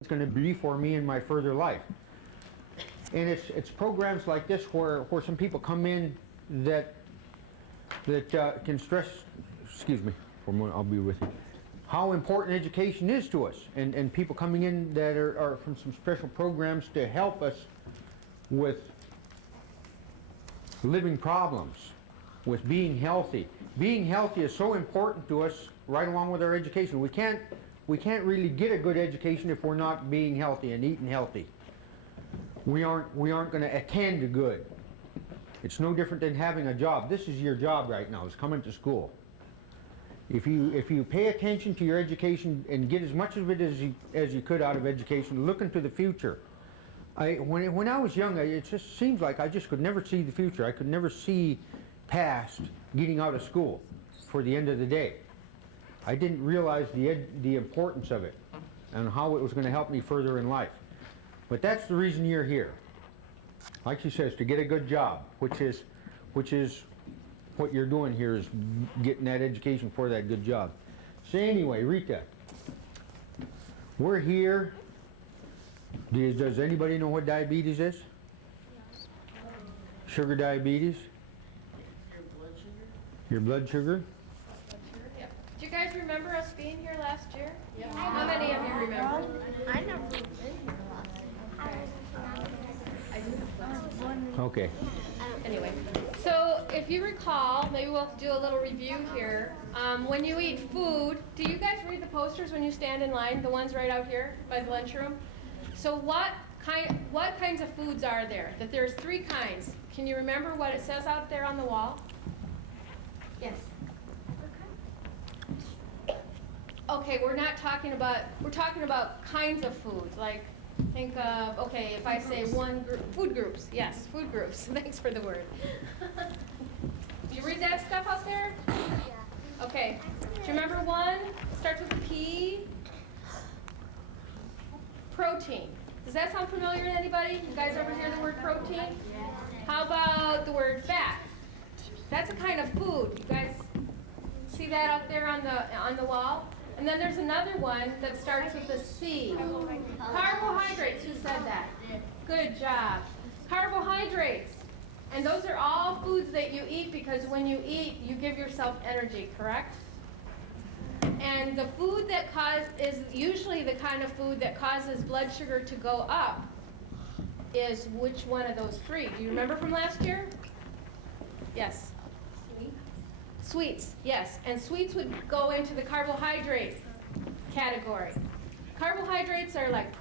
it's going to be for me in my further life. And it's programs like this where some people come in that can stress, excuse me, for a moment, I'll be with you, how important education is to us, and people coming in that are from some special programs to help us with living problems, with being healthy. Being healthy is so important to us right along with our education. We can't really get a good education if we're not being healthy and eating healthy. We aren't going to attend good. It's no different than having a job. This is your job right now, is coming to school. If you pay attention to your education and get as much of it as you could out of education, look into the future. When I was young, it just seems like I just could never see the future. I could never see past getting out of school for the end of the day. I didn't realize the importance of it and how it was going to help me further in life. But that's the reason you're here. Like she says, to get a good job, which is what you're doing here, is getting that education for that good job. So anyway, Rita, we're here. Does anybody know what diabetes is? Yes. Sugar diabetes? Your blood sugar? Your blood sugar? Yeah. Do you guys remember us being here last year? Yeah. How many of you remember? I never been here last year. I do have glasses. Okay. Anyway, so if you recall, maybe we'll do a little review here. When you eat food, do you guys read the posters when you stand in line? The ones right out here by the lunchroom? So what kinds of foods are there? That there's 3 kinds. Can you remember what it says out there on the wall? Yes. Okay, we're talking about kinds of foods. Like, think of, okay, if I say food groups. Yes, food groups. Thanks for the word. Do you read that stuff out there? Yeah. Okay. Do you remember one? Starts with a P. Protein. Does that sound familiar to anybody? You guys ever hear the word protein? How about the word fat? That's a kind of food. You guys see that out there on the wall? And then there's another one that starts with a C. Carbohydrates. Who said that? Good job. Carbohydrates. And those are all foods that you eat because when you eat, you give yourself energy, correct? And the food that is usually the kind of food that causes blood sugar to go up is which one of those 3? Do you remember from last year? Yes. Sweets, yes. And sweets would go into the carbohydrate category. Carbohydrates are like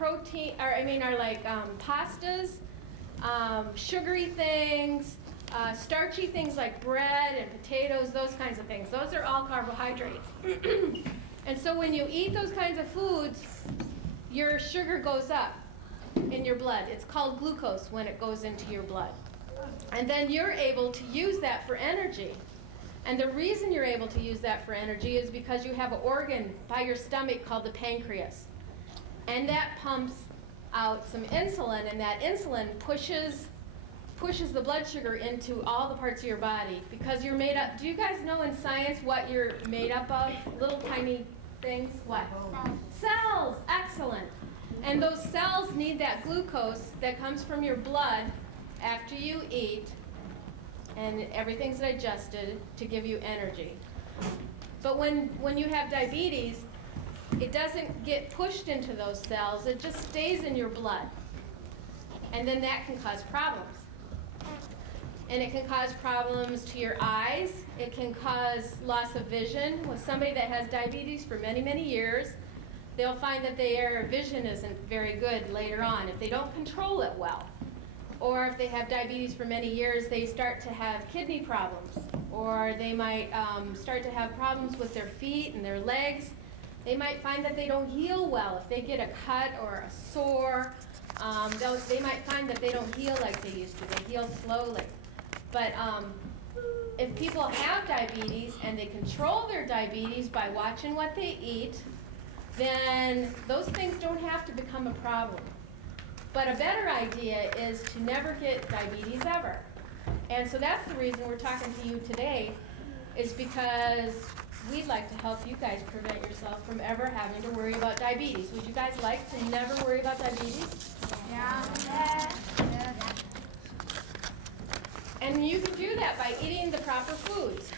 pastas, sugary things, starchy things like bread and potatoes, those kinds of things. Those are all carbohydrates. And so when you eat those kinds of foods, your sugar goes up in your blood. It's called glucose when it goes into your blood. And then you're able to use that for energy. And the reason you're able to use that for energy is because you have an organ by your stomach called the pancreas. And that pumps out some insulin, and that insulin pushes the blood sugar into all the parts of your body because you're made up. Do you guys know in science what you're made up of? Little tiny things? What? Cells. Excellent. And those cells need that glucose that comes from your blood after you eat, and everything's digested to give you energy. But when you have diabetes, it doesn't get pushed into those cells. It just stays in your blood. And then that can cause problems. And it can cause problems to your eyes. It can cause loss of vision. With somebody that has diabetes for many, many years, they'll find that their vision isn't very good later on if they don't control it well. Or if they have diabetes for many years, they start to have kidney problems. Or they might start to have problems with their feet and their legs. They might find that they don't heal well. If they get a cut or a sore, they might find that they don't heal like they used to. They heal slowly. But if people have diabetes and they control their diabetes by watching what they eat, then those things don't have to become a problem. But a better idea is to never get diabetes ever. And so that's the reason we're talking to you today, is because we'd like to help you guys prevent yourself from ever having to worry about diabetes. Would you guys like to never worry about diabetes? Yeah. And you can do that by eating the proper foods.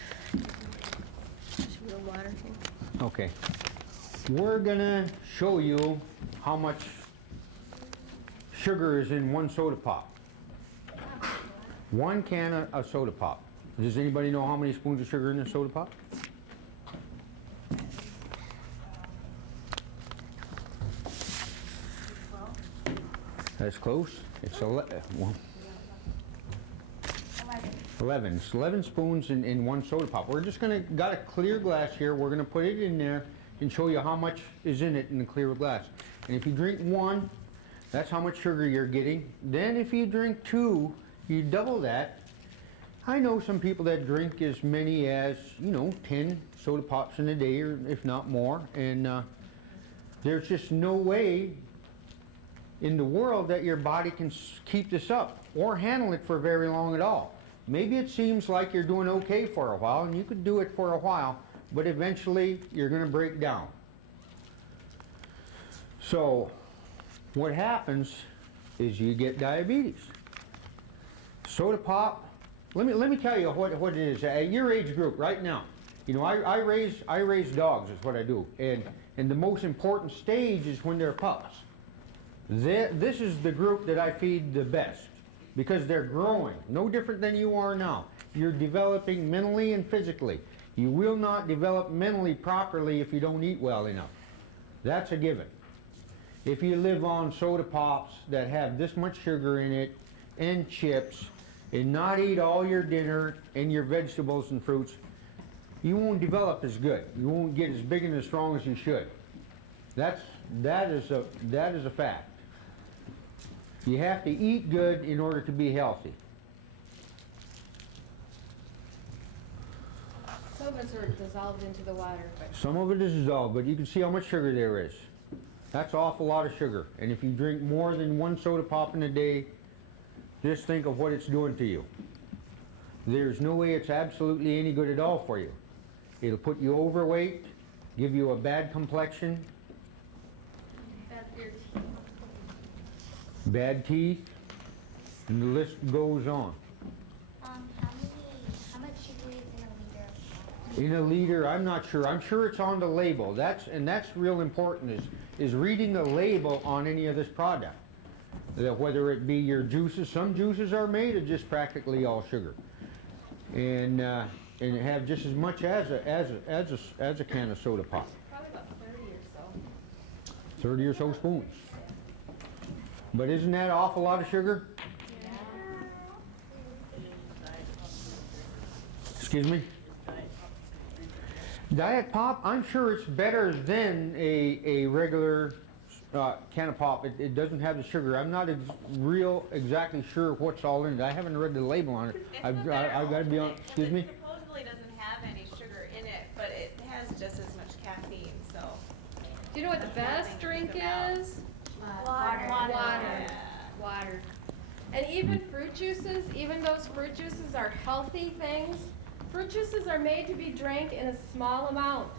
Okay. We're gonna show you how much sugar is in one soda pop. One can of soda pop. Does anybody know how many spoons of sugar in a soda pop? That's close. It's 11. It's 11 spoons in one soda pop. We're just got a clear glass here. We're gonna put it in there and show you how much is in it in the clear glass. And if you drink one, that's how much sugar you're getting. Then if you drink two, you double that. I know some people that drink as many as, 10 soda pops in a day, or if not more. And there's just no way in the world that your body can keep this up or handle it for very long at all. Maybe it seems like you're doing okay for a while, and you could do it for a while, but eventually you're going to break down. So what happens is you get diabetes. Soda pop, let me tell you what it is. At your age group right now, I raise dogs is what I do, and the most important stage is when they're pups. This is the group that I feed the best because they're growing, no different than you are now. You're developing mentally and physically. You will not develop mentally properly if you don't eat well enough. That's a given. If you live on soda pops that have this much sugar in it and chips and not eat all your dinner and your vegetables and fruits, you won't develop as good. You won't get as big and as strong as you should. That is a fact. You have to eat good in order to be healthy. Some of us are dissolved into the water, but Some of it is dissolved, but you can see how much sugar there is. That's an awful lot of sugar. And if you drink more than one soda pop in a day, just think of what it's doing to you. There's no way it's absolutely any good at all for you. It'll put you overweight, give you a bad complexion, bad teeth, and the list goes on. How much sugar is in a liter? In a liter, I'm not sure. I'm sure it's on the label. That's real important is reading the label on any of this product. That whether it be your juices, some juices are made of just practically all sugar, and have just as much as a can of soda pop. probably about 30 or so. 30 or so spoons. But isn't that an awful lot of sugar? Excuse me? Diet pop, I'm sure it's better than a regular can of pop. It doesn't have the sugar. I'm not exactly sure what's all in it. I haven't read the label on it. I've got to be on. Excuse me? It supposedly doesn't have any sugar in it, but it has just as much caffeine, so. Do you know what the best drink is? Water. Yeah. Water. And even fruit juices, even those fruit juices are healthy things. Fruit juices are made to be drank in a small amount.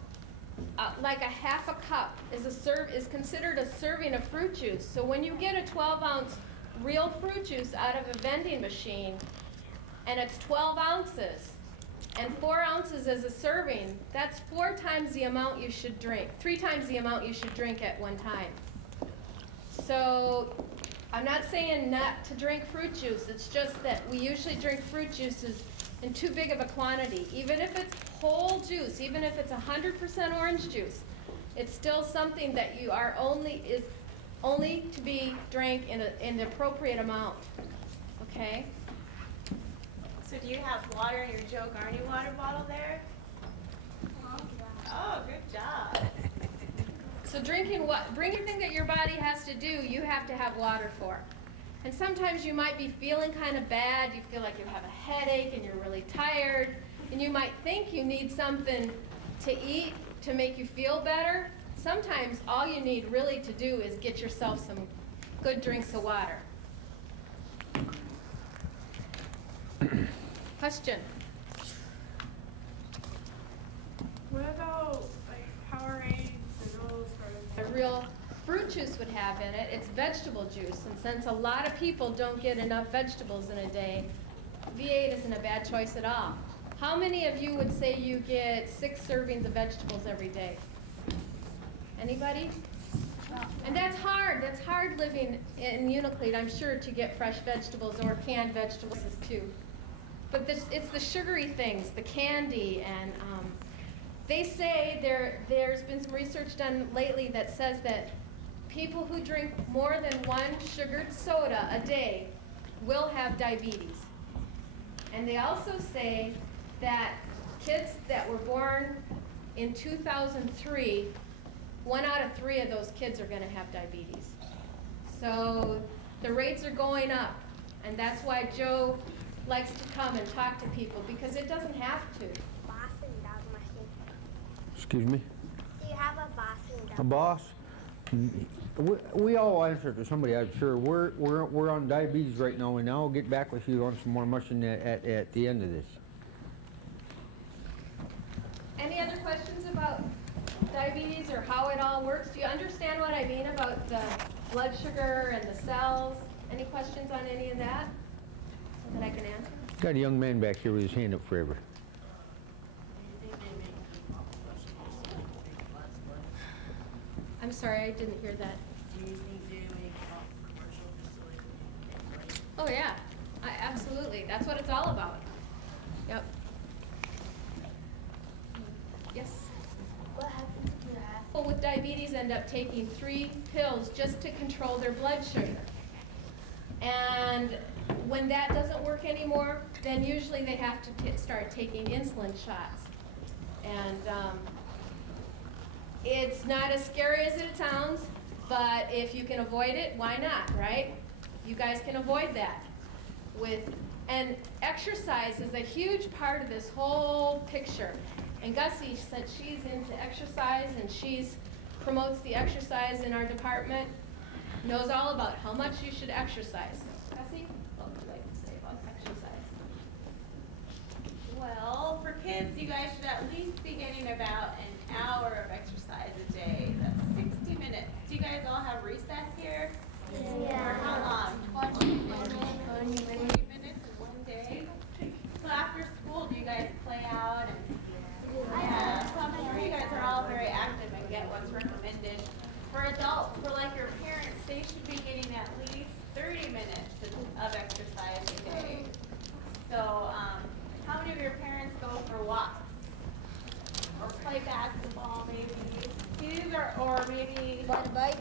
Like a half a cup is considered a serving of fruit juice. So when you get a 12-ounce real fruit juice out of a vending machine, and it's 12 ounces, and 4 ounces as a serving, that's 4 times the amount you should drink, 3 times the amount you should drink at one time. So I'm not saying not to drink fruit juice, it's just that we usually drink fruit juices in too big of a quantity. Even if it's whole juice, even if it's 100% orange juice, it's still something that is only to be drank in the appropriate amount, okay? So do you have water in your Joe Garnie water bottle there? Oh, good job. So drinking anything that your body has to do, you have to have water for. And sometimes you might be feeling kind of bad, you feel like you have a headache and you're really tired, and you might think you need something to eat to make you feel better. Sometimes all you need really to do is get yourself some good drinks of water. Question. What a real fruit juice would have in it. It's vegetable juice, and since a lot of people don't get enough vegetables in a day, V8 isn't a bad choice at all. How many of you would say you get 6 servings of vegetables every day? Anybody? And that's hard. That's hard living in Unalakleet, I'm sure, to get fresh vegetables or canned vegetables too. But it's the sugary things, the candy, and they say there's been some research done lately that says that people who drink more than 1 sugared soda a day will have diabetes. And they also say that kids that were born in 2003, 1 out of 3 of those kids are going to have diabetes. So the rates are going up, and that's why Joe likes to come and talk to people, because it doesn't have to. Boss and dog machine. Excuse me? Do you have a boss and dog? A boss? We all answer to somebody, I'm sure. We're on diabetes right now, and I'll get back with you on some more mushing at the end of this. Any other questions about diabetes or how it all works? Do you understand what I mean about the blood sugar and the cells? Any questions on any of that that I can answer? Got a young man back here with his hand up forever. I'm sorry, I didn't hear that. Do you think they make commercial facilities? Oh yeah, absolutely. That's what it's all about. Yep. Yes? What happens if you have? People with diabetes end up taking 3 pills just to control their blood sugar. And when that doesn't work anymore, then usually they have to start taking insulin shots. And it's not as scary as it sounds, but if you can avoid it, why not, right? You guys can avoid that. And exercise is a huge part of this whole picture. And Gussie, since she's into exercise and she's promotes the exercise in our department, knows all about how much you should exercise. Gussie, what would you like to say about exercise? Well, for kids, you guys should at least be getting about an hour of exercise a day. That's 60 minutes. Do you guys all have recess here? Yeah. For how long? 20 minutes in one day. So after school, do you guys play out? Yeah, so I'm sure you guys are all very active and get what's recommended. For adults, for like your parents, they should be getting at least 30 minutes of exercise a day. So, how many of your parents go for walks? Or play basketball maybe? Or maybe Ride a bike.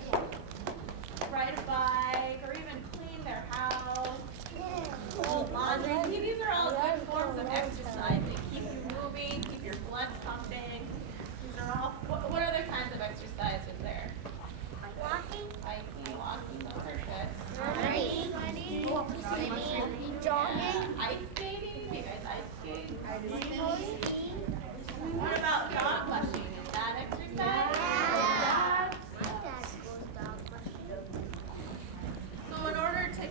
ride a bike, or even clean their house, fold laundry. See, these are all good forms of exercise. They keep you moving, keep your blood pumping. These are all, what other kinds of exercise is there? Walking. Hiking, walking, those are good. Running. Jogging. Ice skating, do you guys ice skate? Skiing. What about dog mushing? Is that exercise? Yeah. My dad goes dog mushing. So in order to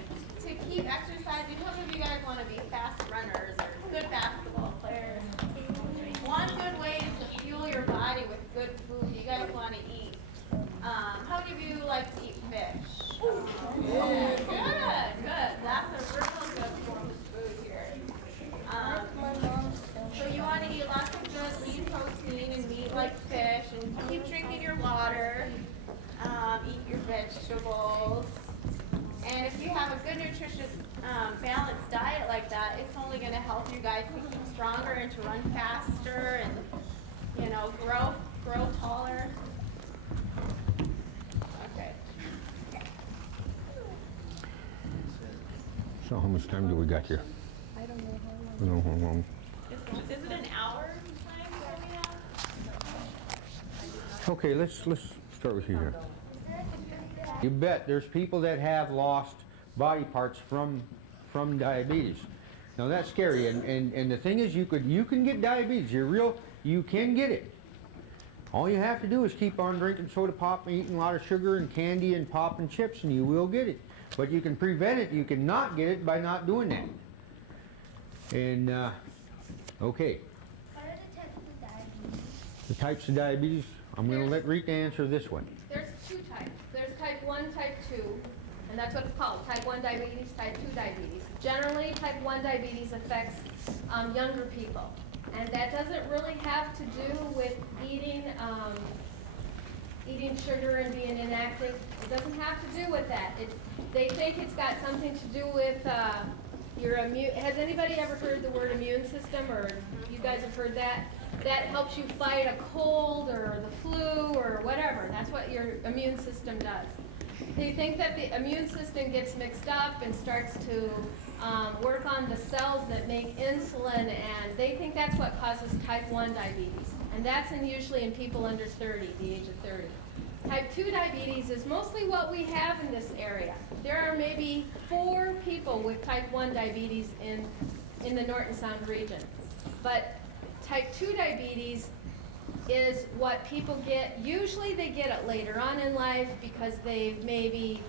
keep exercising, how many of you guys want to be fast runners or good basketball players? One good way is to fuel your body with good food. You guys want to eat. How many of you like to eat fish? Good, good. That's a real good form of food here. So you want to eat lots of good lean protein and meat like fish, and keep drinking your water. Eat your vegetables. And if you have a good, nutritious, balanced diet like that, it's only going to help you guys to keep stronger and to run faster and, grow taller. Okay. So how much time do we got here? I don't know how long. Is it an hour time that we have? Okay, let's start with you here. You bet there's people that have lost body parts from diabetes. Now that's scary, and the thing is, you can get diabetes. You can get it. All you have to do is keep on drinking soda pop and eating a lot of sugar and candy and pop and chips, and you will get it. But you can prevent it. You can not get it by not doing that. And okay, What are the types of diabetes? the types of diabetes. I'm going to let Rita answer this one. There's two types. There's type 1, type 2, and that's what it's called, type 1 diabetes, type 2 diabetes. Generally, type 1 diabetes affects younger people, and that doesn't really have to do with eating sugar and being inactive. It doesn't have to do with that. They think it's got something to do with your immune. Has anybody ever heard the word immune system, or you guys have heard that? That helps you fight a cold or the flu or whatever. That's what your immune system does. They think that the immune system gets mixed up and starts to work on the cells that make insulin, and they think that's what causes type 1 diabetes. And that's usually in people under 30, the age of 30. Type 2 diabetes is mostly what we have in this area. There are maybe 4 people with type 1 diabetes in the Norton Sound region. But type 2 diabetes is what people get. Usually they get it later on in life because they've maybe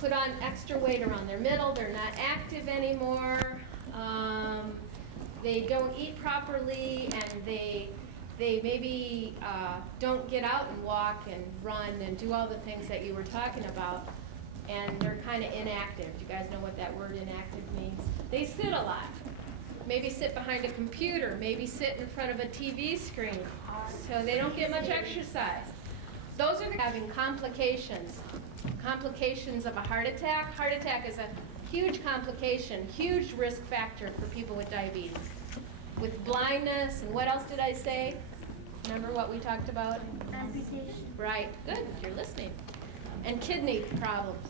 put on extra weight around their middle, they're not active anymore, they don't eat properly, and they maybe don't get out and walk and run and do all the things that you were talking about, and they're kind of inactive. Do you guys know what that word inactive means? They sit a lot. Maybe sit behind a computer, maybe sit in front of a TV screen, so they don't get much exercise. Those are having complications of a heart attack. Heart attack is a huge complication, huge risk factor for people with diabetes. With blindness, and what else did I say? Remember what we talked about? Amputation. Right, good, you're listening. And kidney problems,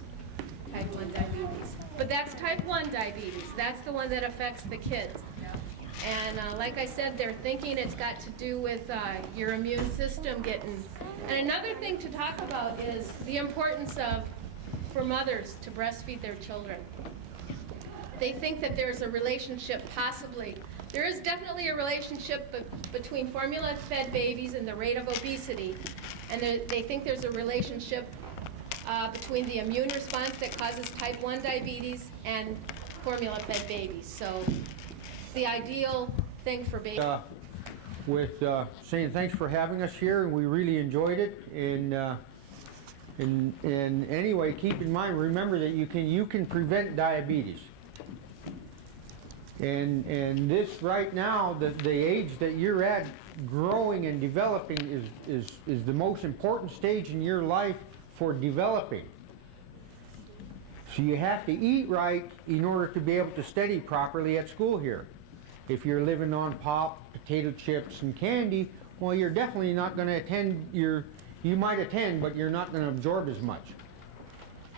type 1 diabetes. But that's type 1 diabetes. That's the one that affects the kids. And like I said, they're thinking it's got to do with your immune system getting... And another thing to talk about is the importance for mothers to breastfeed their children. They think that there's a relationship, possibly. There is definitely a relationship between formula-fed babies and the rate of obesity. And they think there's a relationship between the immune response that causes type 1 diabetes and formula-fed babies. So the ideal thing for babies. With saying thanks for having us here, and we really enjoyed it. And anyway, keep in mind, remember that you can prevent diabetes. And this right now, the age that you're at, growing and developing is the most important stage in your life for developing. So you have to eat right in order to be able to study properly at school here. If you're living on pop, potato chips, and candy, well, you're definitely not going to attend you might attend, but you're not going to absorb as much.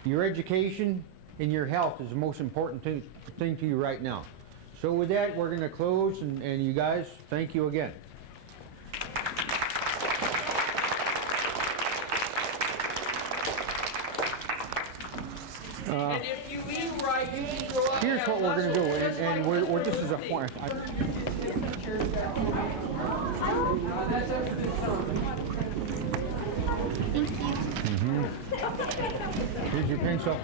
Your education and your health is the most important thing to you right now. So with that, we're going to close, and you guys, thank you again. And if you eat right, you can grow up. Here's what we're going to do, and we're this is a point. Thank you. Here's your pencil.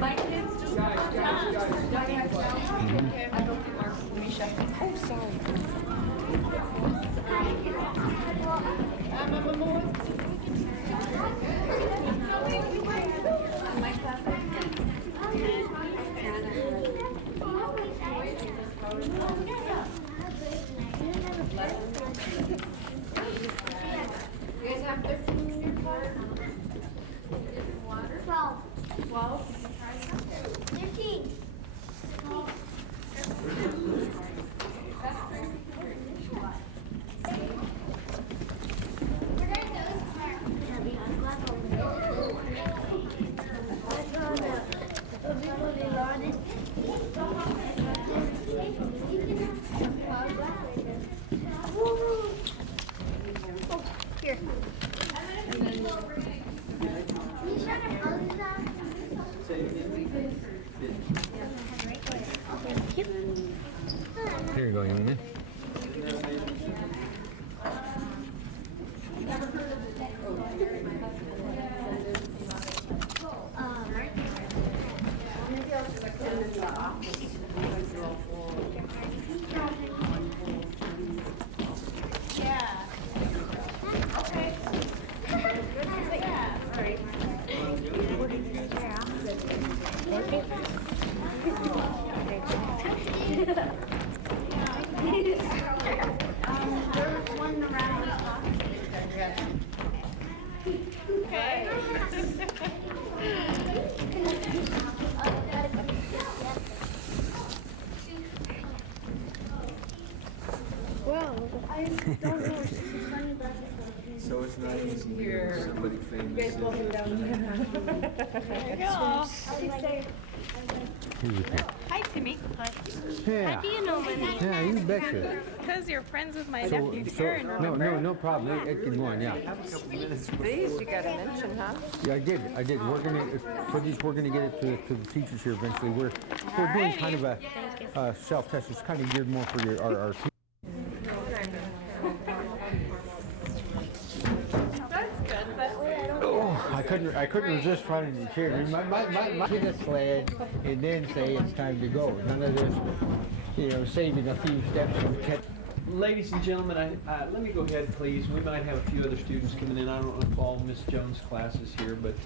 My kids just Oh, sorry. You guys have 15 in your car? Water? 12. 12? 15. Here. Here you go, young man. Yeah. So it's not easy to hear somebody famous. There you go. Here's your pen. Hi, Timmy. Yeah. Do you know my name? Yeah, you betcha. Because you're friends with my So, nephew Aaron, no, remember? no problem. It can go on, yeah. Have a couple minutes before. These you gotta mention, huh? Yeah, I did. We're gonna, for these, we're gonna get it to the teachers here eventually. We're doing kind of a self-test. It's kind of geared more for our That's good. That's I couldn't resist finding the chair. My kid a sled and then say it's time to go. None of this, saving a few steps and catch. Ladies and gentlemen, let me go ahead, please. We might have a few other students coming in. I don't want to follow Miss Jones' classes here, but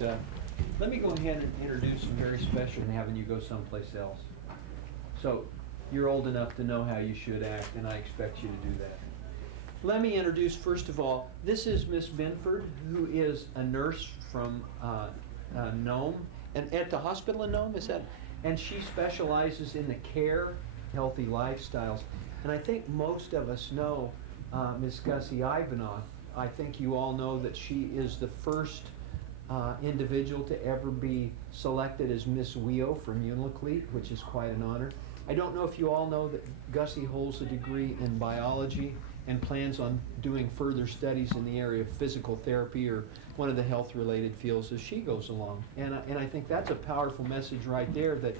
let me go ahead and introduce some very special and having you go someplace else. So, you're old enough to know how you should act, and I expect you to do that. Let me introduce, first of all, this is Miss Binford, who is a nurse from Nome, and at the hospital in Nome, is that? And she specializes in the care, healthy lifestyles. And I think most of us know Ms. Gussie Ivanoff. I think you all know that she is the first individual to ever be selected as Miss WEO from Unalakleet, which is quite an honor. I don't know if you all know that Gussie holds a degree in biology and plans on doing further studies in the area of physical therapy or one of the health-related fields as she goes along. And I think that's a powerful message right there, that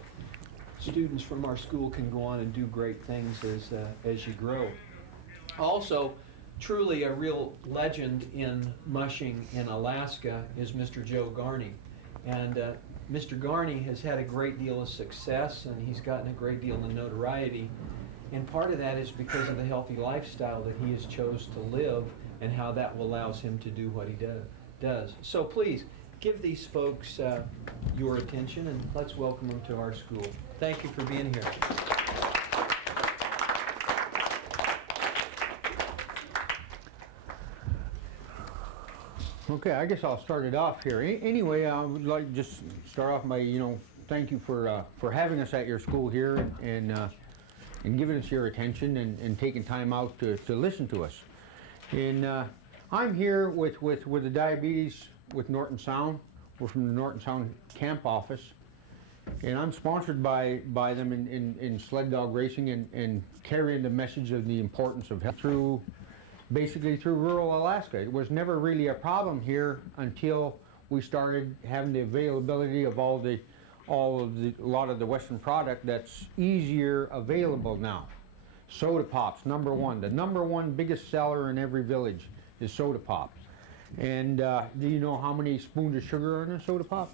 students from our school can go on and do great things as you grow. Also, truly a real legend in mushing in Alaska is Mr. Joe Garnie. And Mr. Garnie has had a great deal of success, and he's gotten a great deal of notoriety. And part of that is because of the healthy lifestyle that he has chose to live and how that allows him to do what he does. So please, give these folks your attention, and let's welcome them to our school. Thank you for being here. Okay, I guess I'll start it off here. Anyway, I would like to just start off by, thank you for having us at your school here and giving us your attention and taking time out to listen to us. And I'm here with the diabetes with Norton Sound. We're from the Norton Sound camp office. And I'm sponsored by them in sled dog racing and carrying the message of the importance of health basically through rural Alaska. It was never really a problem here until we started having the availability of a lot of the Western product that's easier available now. Soda pops, number one. The number one biggest seller in every village is soda pops. And do you know how many spoons of sugar are in a soda pop?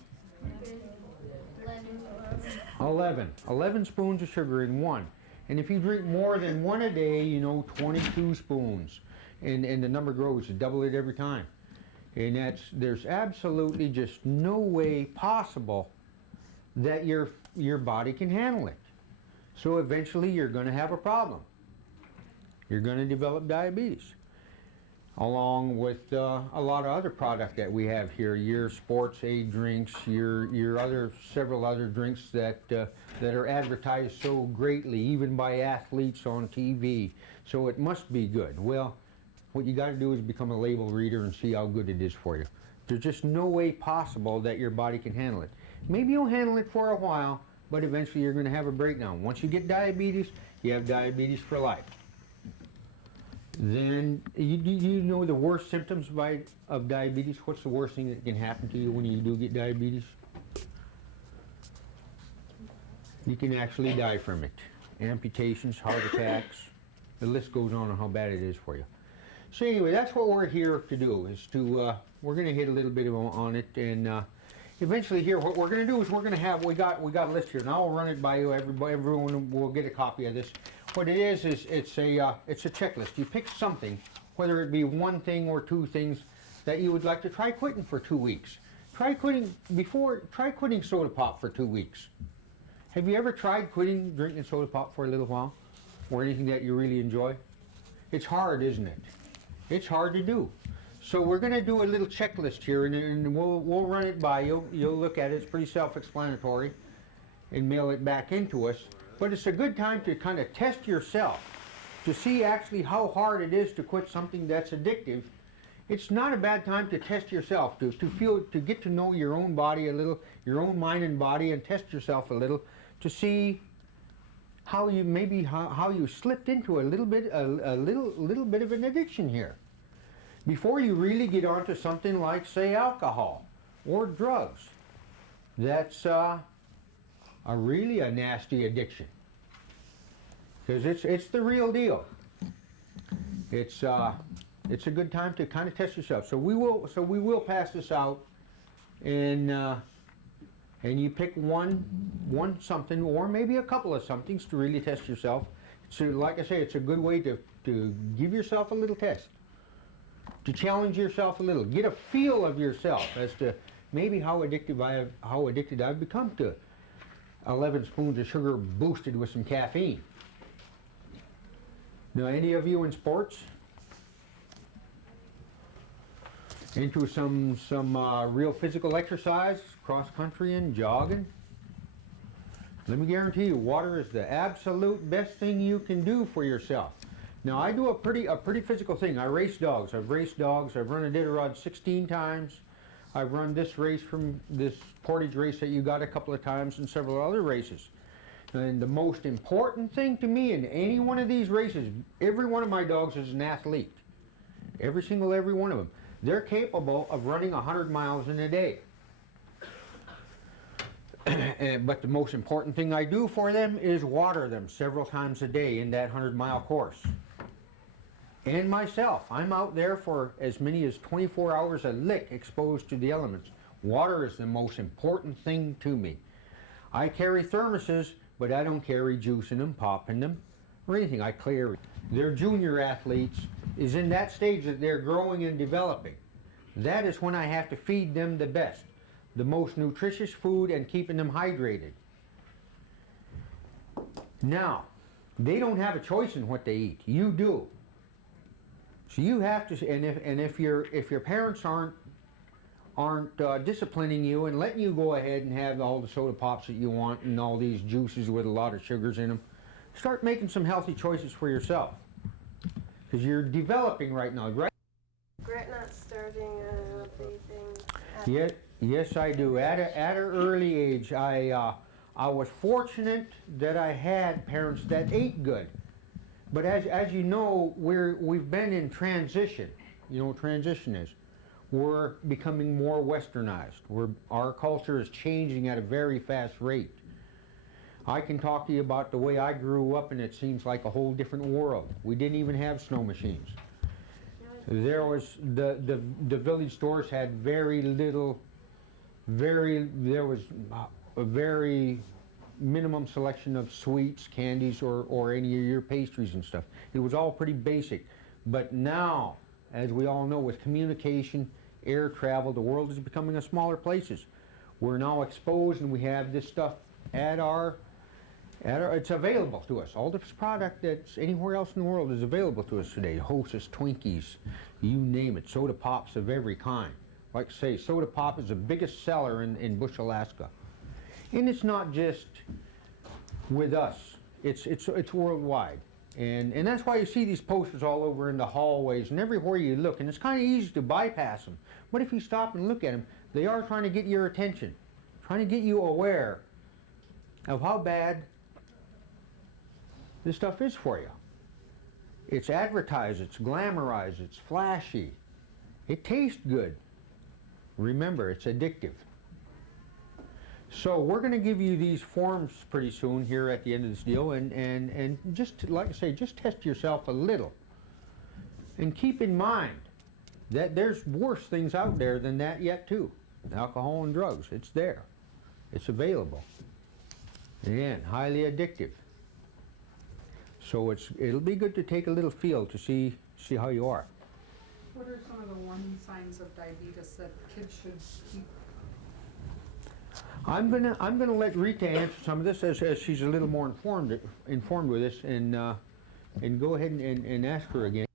11 spoons of sugar in one. And if you drink more than one a day, 22 spoons. And the number grows, you double it every time. And there's absolutely just no way possible that your body can handle it. So eventually you're going to have a problem. You're going to develop diabetes. Along with a lot of other product that we have here, your sports aid drinks, your several other drinks that are advertised so greatly, even by athletes on TV. So it must be good. Well, what you got to do is become a label reader and see how good it is for you. There's just no way possible that your body can handle it. Maybe you'll handle it for a while, but eventually you're going to have a breakdown. Once you get diabetes, you have diabetes for life. Then, you know the worst symptoms of diabetes? What's the worst thing that can happen to you when you do get diabetes? You can actually die from it. Amputations, heart attacks, the list goes on how bad it is for you. So anyway, that's what we're here to do, is we're going to hit a little bit on it, and eventually here, what we're going to do is we got a list here. Now I'll run it by you, everyone will get a copy of this. What it is it's a checklist. You pick something, whether it be one thing or two things that you would like to try quitting for 2 weeks. Try quitting soda pop for 2 weeks. Have you ever tried quitting drinking soda pop for a little while? Or anything that you really enjoy? It's hard, isn't it? It's hard to do. So we're going to do a little checklist here, and we'll run it by you. You'll look at it. It's pretty self-explanatory, and mail it back into us. But it's a good time to kind of test yourself to see actually how hard it is to quit something that's addictive, it's not a bad time to test yourself, to get to know your own body a little, your own mind and body, and test yourself a little to see how you slipped into a little bit of an addiction here before you really get onto something like, say, alcohol or drugs. That's really a nasty addiction, because it's the real deal. It's a good time to kind of test yourself. So we will pass this out, and you pick one something, or maybe a couple of somethings to really test yourself. So like I say, it's a good way to give yourself a little test, to challenge yourself a little, get a feel of yourself as to maybe how addicted I've become to 11 spoons of sugar boosted with some caffeine. Now, any of you in sports? Into some real physical exercise, cross country and jogging? Let me guarantee you, water is the absolute best thing you can do for yourself. Now, I do a pretty physical thing. I race dogs. I've raced dogs. I've run a Iditarod 16 times. I've run this race from this Portage race that you got a couple of times, and several other races. And the most important thing to me in any one of these races, every one of my dogs is an athlete. Every one of them. They're capable of running 100 miles in a day. But the most important thing I do for them is water them several times a day in that 100-mile course. And myself, I'm out there for as many as 24 hours a lick exposed to the elements. Water is the most important thing to me. I carry thermoses, but I don't carry juice in them, pop in them, or anything. I carry. They're junior athletes, is in that stage that they're growing and developing. That is when I have to feed them the best, the most nutritious food, and keeping them hydrated. Now, they don't have a choice in what they eat. You do. So you have to, and if your parents aren't disciplining you and letting you go ahead and have all the soda pops that you want and all these juices with a lot of sugars in them, start making some healthy choices for yourself, because you're developing right now, right? Regret not starting a thing. Yes, I do. At an early age, I was fortunate that I had parents that ate good. But as you know, we've been in transition. You know what transition is? We're becoming more westernized. Our culture is changing at a very fast rate. I can talk to you about the way I grew up, and it seems like a whole different world. We didn't even have snow machines. There was the village stores had very little. There was a very minimum selection of sweets, candies, or any of your pastries and stuff. It was all pretty basic. But now, as we all know, with communication, air travel, the world is becoming a smaller places. We're now exposed, and we have this stuff it's available to us. All this product that's anywhere else in the world is available to us today. Hostess, Twinkies, you name it. Soda pops of every kind. Like I say, soda pop is the biggest seller in Bush, Alaska. And it's not just with us. It's worldwide. And that's why you see these posters all over in the hallways and everywhere you look. And it's kind of easy to bypass them. But if you stop and look at them, they are trying to get your attention, trying to get you aware of how bad this stuff is for you. It's advertised, it's glamorized, it's flashy. It tastes good. Remember, it's addictive. So we're going to give you these forms pretty soon here at the end of this deal, and just, like I say, just test yourself a little. And keep in mind that there's worse things out there than that yet too. Alcohol and drugs, it's there. It's available. Again, highly addictive. So it'll be good to take a little feel to see how you are. What are some of the warning signs of diabetes that kids should keep? I'm gonna let Rita answer some of this as she's a little more informed with this, and go ahead and ask her again.